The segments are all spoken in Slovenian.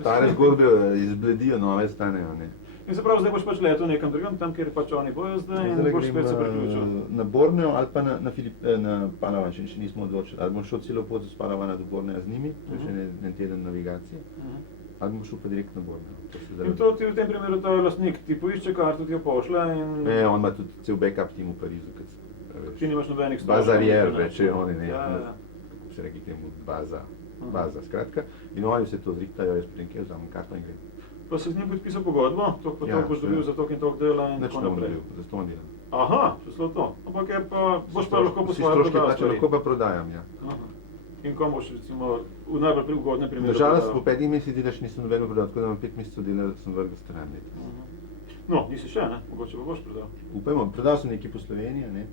Stare zgodbe izbledijo, nove stanejo, ne. In se pravi, zdaj boš pač letel nekam drugam, tam, kjer pač oni bojo zdaj in Zdaj boš grem spet se priključil. na Borneo ali pa na Palawan, še nismo odločili. Ali bom šel celo pot z Palavana do Bornea z njimi, to je še en teden navigacije, ali bom šel pa direkt na Borneo. In to ti v tem primeru ta lastnik ti poišče karto, ti jo pošle in... Ne, on ima tudi cel backup tim v Parizu, Ti nimaš nobenih stvari. Bazarier, reče oni, ne. Ja. Kako se reki temu, baza, skratka. In oni vse to zrihtajo, jaz potem kje vzamem karto in grem. Pa si z njim podpisal pogodbo, toliko pa toliko boš dobil za toliko in toliko dela in Nič tako ne bom naprej. dobil, za to delam. Aha, šlo to. Ampak je pa, boš pa lahko po Vsi svoje stroški prodal plačam, stvari. lahko pa prodajam, ja. Aha. In kom boš recimo v najbolj ugodnem primeru Nažalost, po prodal? 5 mesecih delaš nisem nobeno prodal, tako da imam 5 mesecev dela, sem vrgel stran. No, nisi še, ne? Mogoče pa boš prodal. Upajmo, prodal sem nekaj po Sloveniji, ne.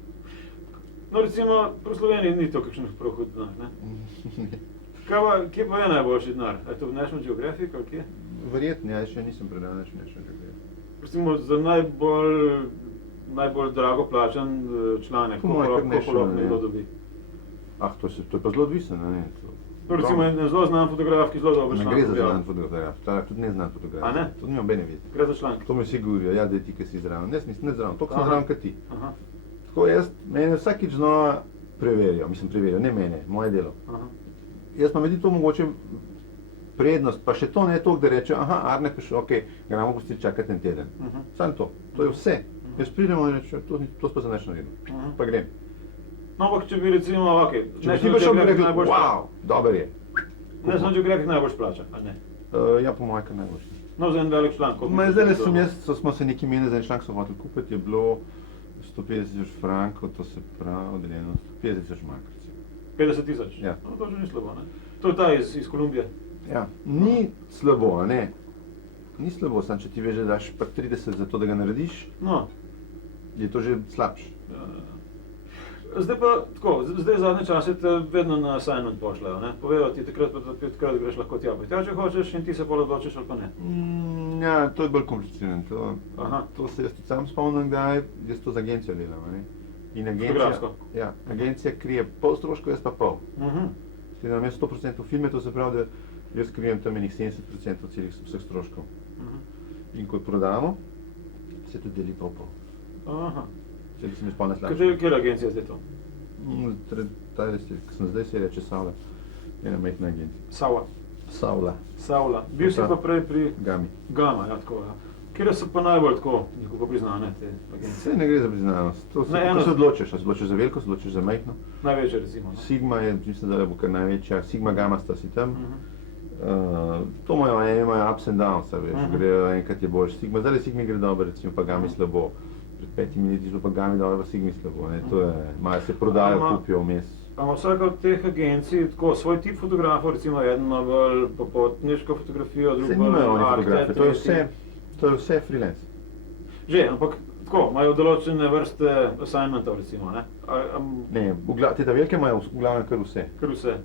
No, recimo, v Sloveniji ni to kakšen prav hud denar, ne? Kje pa je najboljši denar? Je to v National Geographic ali kje? Verjetno, ja, še nisem prodal nič National Geographic. Recimo, za najbolj drago plačan članek, Po moje kar koliko lahko National, nekdo ne. dobi? To je pa zelo odvisno, ne. No, recimo, en zelo znan fotograf, ki zelo dober Ne članek gre za objavlja. znan fotograf, ta tudi ne znan fotograf. A ne? To nima nobene veze. Gre za članek. To mi vsi govorijo, ja, da ti, ki si zraven. Ne, nisem zraven, toliko sem Aha. zraven kot ti. Aha, Tako mene vsakič znova preverijo, ne mene, moje delo. aha. Jaz pa meni to mogoče prednost, pa še to ne toliko, da reče, aha, Arne pa še, okej, gremo pustiti čakati en teden. Samo to je vse. Jaz pridemo in rečem, to pa za nič naredil, pa grem. No, ampak če bi recimo, okej, Če ti pa še bi rekel, wow, dober je. National Geographic najbolj plača, ali ne? Ja, po mojem, kar najboljši. No, za en velik članek. koliko bi Zdaj to bilo? smo se nekaj menili za en članek, smo hoteli kupiti, je bilo 150.000 frankov, to se pravi, deljeno 50.000 mark. 50.000? Ja. No, to že ni slabo, ne? To je ta iz Kolumbije. Ja, ni slabo, a ne? Ni slabo, samo če ti veš, da daš pa 30 za to, da ga narediš, No, je to že slabše. zdaj pa tako, zdaj zadnje čase te vedno na assignment pošljajo, ne? Povejo ti takrat, pa 5krat greš lahko tja, če hočeš in ti se bolj odločiš ali pa ne. Ja, to je bolj komplicirano. Aha. To se jaz tudi sam spomnim, da jaz to z agencijo delam, a ne? In Fotografsko? ja, agencija krije pol stroškov, jaz pa pol. Mhm. Sedaj imam jaz 100% filme, to se pravi, da jaz krijem tam enih 70% vseh stroškov. In ko prodamo, se tudi deli pol pol. Aha. Če nisem jaz pol ne slabši. Katera agencija je zdaj to? Ta res je, ko sem zdaj se reče Savla, ena majhna agencija. Savla. Bil si pa prej pri Gami. Gama, ja, tako, ja. Kjer so pa najbolj tako, nekako priznane te agencije? Vse ne gre za priznanost. To Ne, eno- se odločiš, ali se odločiš za veliko, se odločiš za majhno. Največje recimo, no? Sigma je, mislim, da bo kar največja, Sigma Gamma sta si tam. To imajo ups and downs, a veš, grejo enkrat je boljši. Sigma, zdaj Sigmi gre dobro, recimo pa Gami slabo. Pred 5 leti je bilo pa Gami dobro, pa Sigmi slabo, ne, to je, malo se prodajo, Ama- kupijo vmes. Ima vsaka od teh agencij tako svoj tip fotografov, recimo eden ima bolj popotniško fotografijo, drugi Vse bolj nimajo oni akte, fotografije, tretji- to je vse freelance. Že, ampak tako, imajo določene vrste assignmentov recimo, ne? Ne, te velike imajo v glavnem kar vse. Kar vse.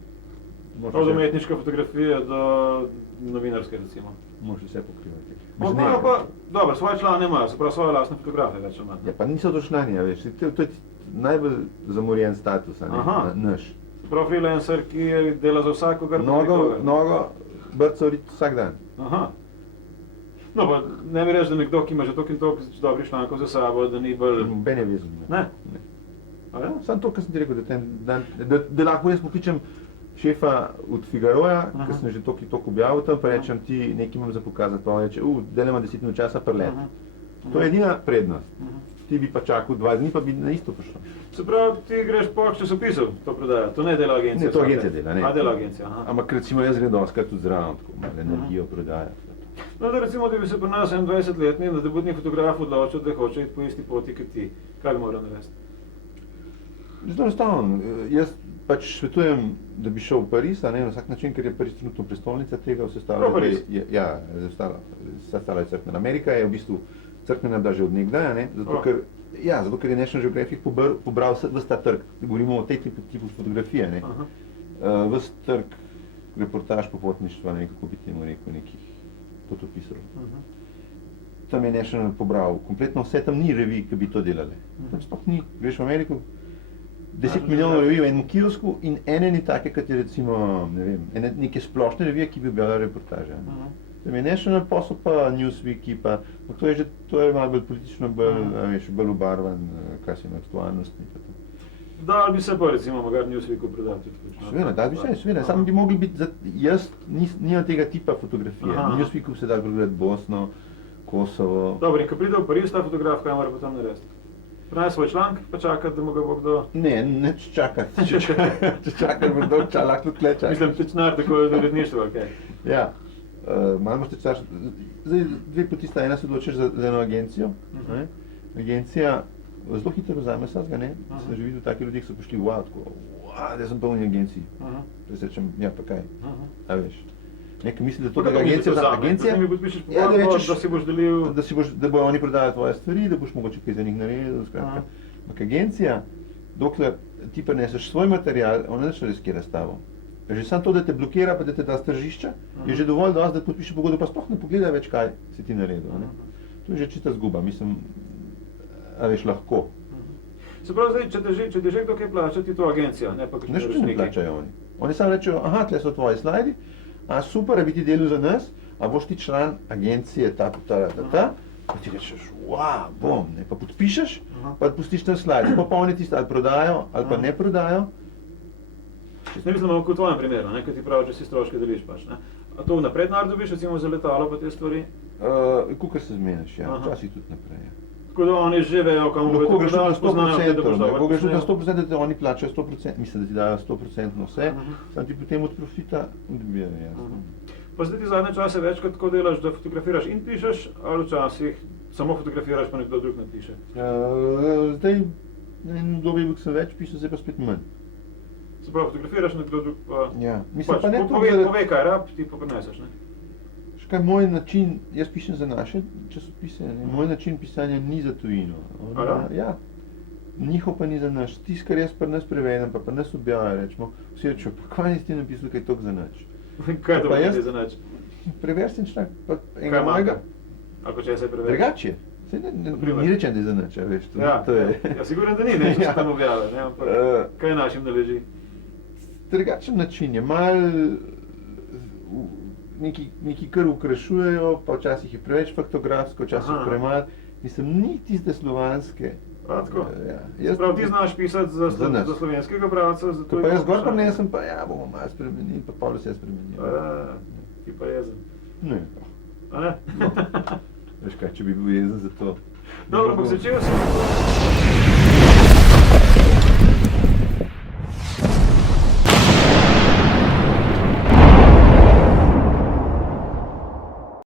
Moraš Od vse- umetniške fotografije do novinarske recimo. Moraš vse pokrivati. Imajo pa, dobro, svoje člane imajo, se pravi svoje lastne fotografije več ali manj. Ja, pa niso to člani, a veš, to je najbolj zamorjen status, a ne, Aha. naš. Se pravi freelancer, ki dela za vsakogar. pa nikogar. Nogo brco rit vsak dan. Aha. No, pa ne mi reči, da nekdo, ki ima že toliko in toliko dobrih člankov za sabo, da ni bolj... Bene vezno. Ne? A ja? Samo to, kar sem ti rekel, da lahko jaz pokličem šefa od Figaroja, ker sem že toliko in toliko objavil tam, pa rečem ti, nekaj imam za pokazati, pa on reče, delamo 10 minut časa, pa let. To je edina prednost. Ti bi pa čakal 2 dni, pa bi na isto prišel. Se pravi, ti greš po časopisov to prodaja, to ne dela agencija? Ne, to agencija dela, ne. A, dela agencija, aha. Ampak recimo jaz grem doskrat tudi zraven, tako malo energijo prodaja. No, da recimo, da bi se pri nas 21-letni nadobudni fotograf odločil, da hoče iti po isti poti kot ti, kaj bi moral narediti? Zelo enostavno. Jaz pač svetujem, da bi šel v Pariz, a ne, na vsak način, ker je Pariz trenutno prestolnica tega, vse ostalo Pariz? ja, vse ostalo je crkvena. Amerika je v bistvu crkvena bila že od nekdaj, a ne, zato ker je National Geographic pobral ves ta trg, govorimo o tej tipu fotografije, ne. Ves trg reportaž popotništva, ne vem, kako bi temu rekel, nekih potopisov. Tam je National pobral kompletno vse, tam ni revij, ki bi to delale. Tam sploh ni, greš v Ameriko, 10 milijonov revij v enem kiosku in ene ni take, kot je recimo, ne vem, neke splošne revije, ki bi objavljale reportaže. Tam je National posel pa Newsweeki pa, to je malo bolj politično, bolj obarvan, kaj se ima aktualnostni pa to. Dal bi se pa recimo magari Newsweeku prodati. Seveda, da bi se, seveda, samo bi mogli biti, jaz nimam tega tipa fotografije. Aha. Newsweeku se da pogledati Bosno, Kosovo. Dobro, in ko pride v Pariz ta fotograf, kaj mora pa tam narediti? Prenaj svoj članek, pa čakati, da mu ga bo kdo... Ne, neč čakati, če čakaš bo dolg čas, lahko tle čakaš. Mislim, tečnar tako je uredništvo, okej. Ja, malo moš tečaš, zdaj dve poti sta, ena se odločiš za eno agencijo, ne? Agencija zelo hitro vzame vsega, ne? Sem že videl, taki ljudje, ki so prišli, tako, da sem polni agenciji. Da se rečem, ja pa kaj, a veš. Nekaj misli, da to tega agencija vzame. Agencija, mi podpišeš ja, pogodbo, da si boš delil... Da bojo oni prodajali tvoje stvari, da boš mogoče kaj za njih naredil, skratka. Ampak agencija, dokler ti prineseš svoj material, ona neč ne riskira s tabo. Že samo to, da te blokira, pa da te da s tržišča, je že dovolj dosti, da podpiše pogodbo, pa sploh ne pogleda več, kaj si ti naredil. Ne? To je že čista zguba, mislim, a veš, lahko. Se pravi, zdaj, če te že kdo kaj plača, ti to agencija, ne pa kakšni Nič ne naročniki. plačajo oni. Oni samo rečejo, aha, tle so tvoji slajdi, a super, a bi ti delal za nas, a boš ti član agencije ta, pa ti rečeš, bom, ne, pa podpišeš, pa pustiš ten slajd, pa oni tisto ali prodajo, ali pa ne prodajo. Ne mislim, kot v tvojem primeru, ne, ko ti pravi, če si stroške deliš pač, ne. A to vnaprej denar dobiš, recimo za letalo pa te stvari? Kukor se zmeniš, ja, včasih tudi naprej. Tako da oni že vejo, kam bodo Lahko greš tudi na prodali, spoznajo te, da boš 100%, dobro. lahko greš tudi na 100%, da te oni plačajo 100%, mislim, da ti dajo 100% vse, samo ti potem od profita dobijajo, jasno. Pa zdaj ti zadnje čase večkrat tako delaš, da fotografiraš in pišeš, ali včasih samo fotografiraš, pa nekdo drug napiše? Zdaj, na enem obdobju sem več pisal, zdaj pa spet manj. Se pravi, fotografiraš, nekdo drug pa... Ja, mislim pač, pa ne to, pove, kaj rab, ti pa prineseš, ne? Škaj, moj način, jaz pišem za naše časopise, ne? Moj način pisanja ni za tujino. Ja, njihov pa ni za naš. Tisto, kar jaz pri nas prevedem, pa nas objavljajo, rečemo, vsi rečejo, pa kaj nisi ti napisal kaj toliko za nač? Kaj to je za nač? Preversim članek, pa enega mojega. Ako če se preverja? Drugače. Ni rečem, da je za nač, veš, to je. Ja, sigurno, da ni, ne, če se tam objavlja, ne, ampak kaj našim ne leži? Drugačen način je, neki kar ukrašujejo, pa včasih je preveč faktografsko, včasih premalo. Mislim, ni tiste slovanske. Tako? Ja. Prav, ti znaš pisati za slovenskega bralca, zato je... Pa jaz gor prinesem, pa ja, bomo malo spremenili, pa pol vse spremenili. Ti pa jezen. Ne, pa. A ne? Veš kaj, če bi bil jezen za to. Dobro, ampak začel sem...